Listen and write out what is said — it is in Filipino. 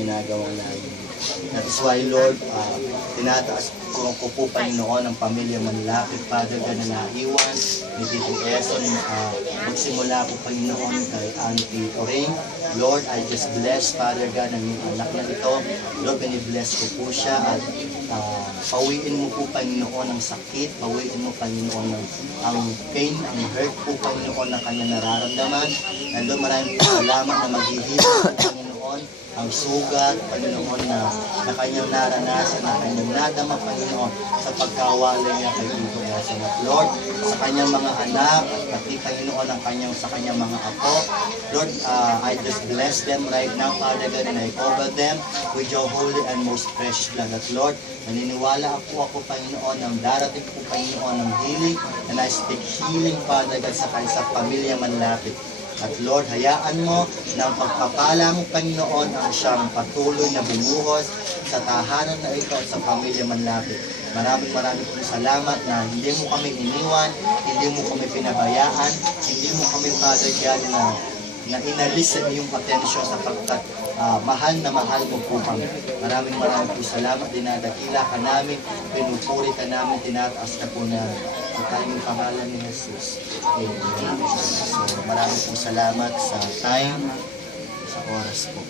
ginagawa namin. That is why, Lord, tinataas ko po, Panginoon, ang pamilya Manlapit, Father God, na naiwan ni Tito Eson. Magsimula po, Panginoon, kay Auntie Oring. Lord, I just bless, Father God, ang anak na ito. Lord, bless ko po siya at pawiin mo po, Panginoon, ang sakit, pawiin mo, Panginoon, ang pain, ang hurt po, Panginoon, na kanya nararamdaman. And Lord, maraming salamat na maghihilin po, Panginoon, ang sugat, Panginoon, na kanyang naranasan, na kanyang nadama, Panginoon, sa pagkawalay niya kay Tito Eson. At Lord, sa kanyang mga anak, at pati, Panginoon, sa kanyang mga apo, Lord, I just bless them right now, Father God, and I cover them with your holy and most precious blood. At Lord, naniniwala ako, Panginoon, ng darating po, Panginoon, ng healing, and I speak healing, Father God, sa pamilya Manlapit. At Lord, hayaan mo na ang pagpapala mo, Panginoon, ang siyang patuloy na bumuhos sa tahanan na ito at sa pamilya Manlapit. Maraming pong salamat na hindi mo kami iniwan, hindi mo kami pinabayaan, hindi mo kami, Father God, na inalis sa iyong atensyon sapagkat mahal na mahal mo po kami. Maraming po salamat, dinadakila ka namin, pinupuri ka namin, tinataas ka po namin. Sa tayong pangalan ni Jesus. Amen. So, maraming po salamat sa time, sa oras po.